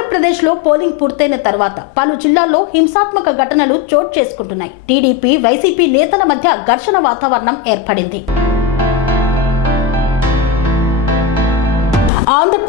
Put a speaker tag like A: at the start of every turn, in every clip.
A: ఆంధ్రప్రదేశ్లో పోలింగ్ పూర్తయిన తర్వాత పలు జిల్లాల్లో హింసాత్మక ఘటనలు చోటు చేసుకుంటున్నాయి. టీడీపీ వైసీపీ నేతల మధ్య ఘర్షణ వాతావరణం ఏర్పడింది.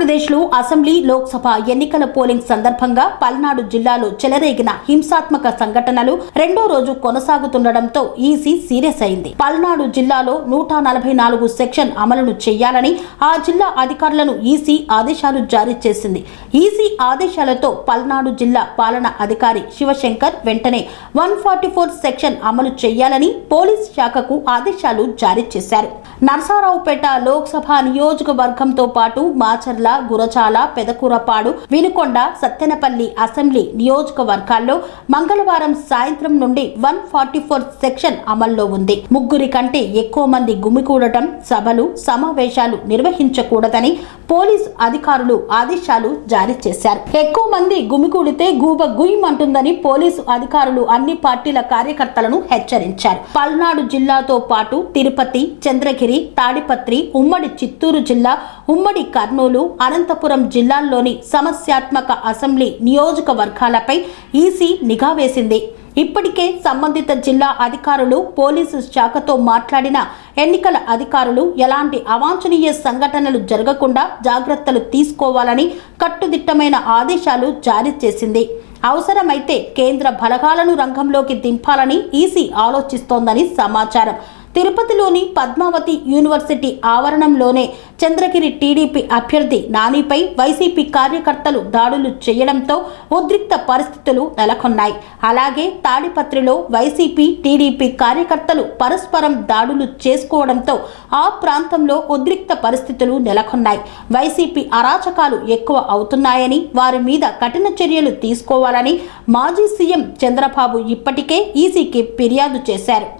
A: ఆంధ్రప్రదేశ్లో అసెంబ్లీ లోక్సభ ఎన్నికల పోలింగ్ సందర్భంగా పల్నాడు జిల్లాలో చెలరేగిన హింసాత్మక సంఘటనలు రెండో రోజు కొనసాగుతుండటంతో ఈసీ సీరియస్ అయింది. పల్నాడు జిల్లాలో నూట నలభై నాలుగు సెక్షన్ అమలును చేయాలని ఆ జిల్లా అధికారులను ఈసీ ఆదేశాలు జారీ చేసింది. ఈసీ ఆదేశాలతో పల్నాడు జిల్లా పాలన అధికారి శివశంకర్ వెంటనే వన్ ఫార్టీ ఫోర్ సెక్షన్ అమలు చేయాలని పోలీస్ శాఖకు ఆదేశాలు జారీ చేశారు. నరసారావుపేట లోక్సభ నియోజకవర్గంతో పాటు మాచర్ల గురచాల పెదకూరపాడు వినుకొండ సత్తెనపల్లి అసెంబ్లీ నియోజకవర్గాల్లో మంగళవారం సాయంత్రం నుండి వన్ ఫార్టీ ఫోర్ సెక్షన్ అమల్లో ఉంది. ముగ్గురి కంటే ఎక్కువ మంది గుమికూడటం సభలు సమావేశాలు నిర్వహించకూడదని పోలీసు అధికారులు ఆదేశాలు జారీ చేశారు. ఎక్కువ మంది గుమికూడితే గూబ గుయ్యమంటుందని పోలీసు అధికారులు అన్ని పార్టీల కార్యకర్తలను హెచ్చరించారు. పల్నాడు జిల్లాతో పాటు తిరుపతి చంద్రగిరి తాడిపత్రి ఉమ్మడి చిత్తూరు జిల్లా ఉమ్మడి కర్నూలు అనంతపురం జిల్లాల్లోని సమస్యాత్మక అసెంబ్లీ నియోజకవర్గాలపై ఈసీ నిఘా వేసింది. ఇప్పటికే సంబంధిత జిల్లా అధికారులు పోలీసు శాఖతో మాట్లాడిన ఎన్నికల అధికారులు ఎలాంటి అవాంఛనీయ సంఘటనలు జరగకుండా జాగ్రత్తలు తీసుకోవాలని కట్టుదిట్టమైన ఆదేశాలు జారీ చేసింది. అవసరమైతే కేంద్ర బలగాలను రంగంలోకి దింపాలని ఈసీ ఆలోచిస్తోందని సమాచారం. తిరుపతిలోని పద్మావతి యూనివర్సిటీ ఆవరణంలోనే చంద్రగిరి టీడీపీ అభ్యర్థి నానిపై వైసీపీ కార్యకర్తలు దాడులు చేయడంతో ఉద్రిక్త పరిస్థితులు నెలకొన్నాయి. అలాగే తాడిపత్రిలో వైసీపీ టీడీపీ కార్యకర్తలు పరస్పరం దాడులు చేసుకోవడంతో ఆ ప్రాంతంలో ఉద్రిక్త పరిస్థితులు నెలకొన్నాయి. వైసీపీ అరాచకాలు ఎక్కువ అవుతున్నాయని వారి మీద కఠిన చర్యలు తీసుకోవాలని మాజీ సీఎం చంద్రబాబు ఇప్పటికే ఈసీకి ఫిర్యాదు చేశారు.